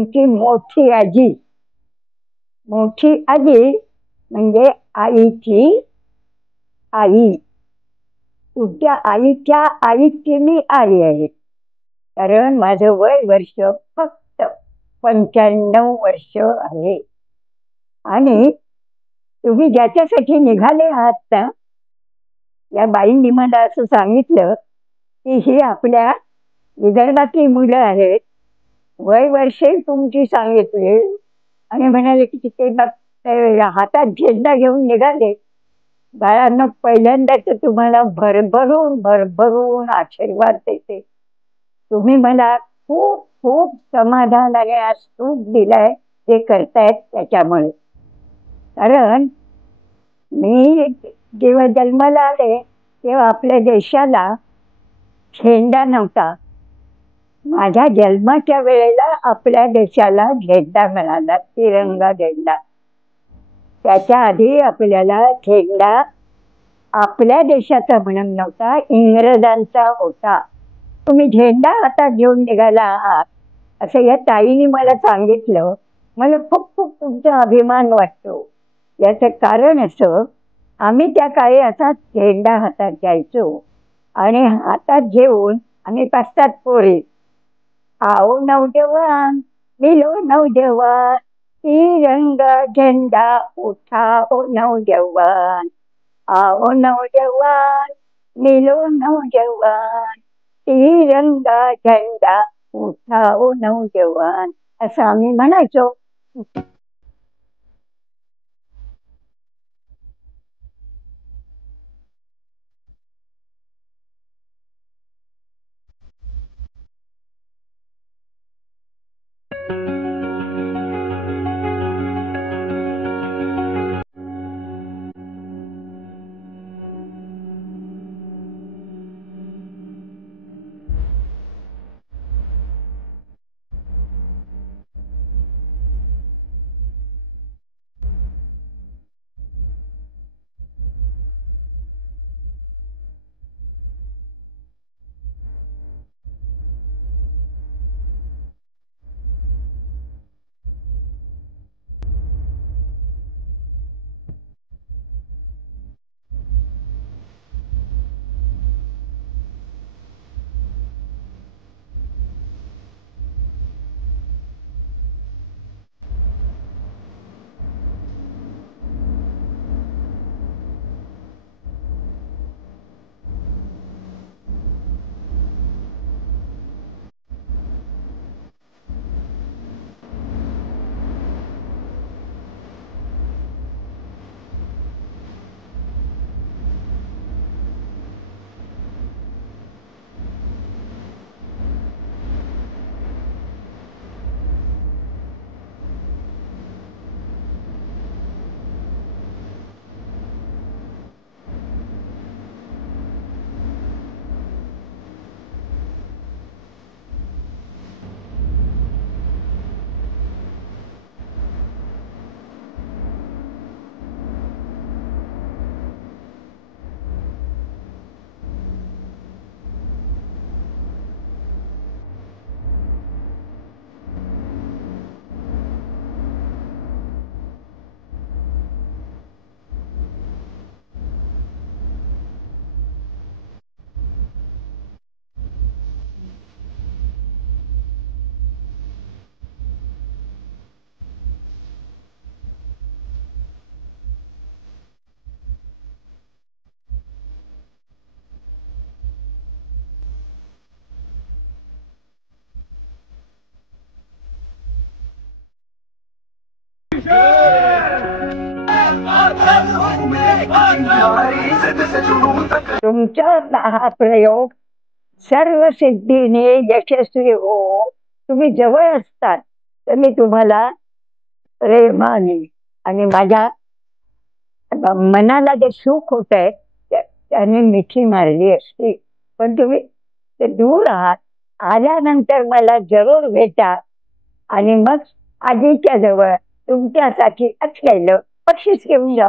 तुमची मोठी आजी, मोठी आजी म्हणजे आईची आई. तुमच्या आईच्या आईची मी आई आहे. कारण माझं वय वर्ष फक्त 95 वर्ष आहे. आणि तुम्ही ज्याच्यासाठी निघाले आहात ना, या बाईंनी मला असं सांगितलं की ही आपल्या विदर्भातली मुलं आहेत, वय वर्षे तुमची सांगितली, आणि म्हणाले की ते हातात झेंडा घेऊन निघाले. बाळांनो, पहिल्यांदा तर तुम्हाला भरभरून भरभरून आशीर्वाद देते. तुम्ही मला खूप खूप समाधान आणि आज सुख दिलंय ते करतायत त्याच्यामुळे. कारण मी जेव्हा जन्माला आले तेव्हा आपल्या देशाला झेंडा नव्हता. माझ्या जन्माच्या वेळेला आपल्या देशाला झेंडा मिळाला, तिरंगा झेंडा. त्याच्या आधी आपल्याला झेंडा आपल्या देशाचा म्हणून नव्हता, इंग्रजांचा होता. तुम्ही झेंडा हातात घेऊन निघाला आहात असं या ताईने मला सांगितलं. मला खूप खूप तुमचा अभिमान वाटतो. याचं कारण असं, आम्ही त्या काळी असा झेंडा हातात घ्यायचो आणि हातात घेऊन आम्ही 5-7 पोरी, आओ नौजवान मिलो नौजवान, तिरंगा झेंडा उठाओ नौजवान, आओ नौजवान मिलो नौजवान, तिरंगा झेंडा उठाओ नौजवान, असं आम्ही म्हणायचो. तुमचा हा प्रयोग सर्व सिद्धीने यशस्वी हो. तुम्ही जवळ असतात तर मी तुम्हाला प्रेमाने आणि माझ्या मनाला जे सुख होत आहे त्याने मिठी मारली असती, पण तुम्ही ते दूर आहात. आल्यानंतर मला जरूर भेटा आणि मग आजीच्या जवळ तुमच्यासाठी असलेलं बक्षीस घेऊन जा.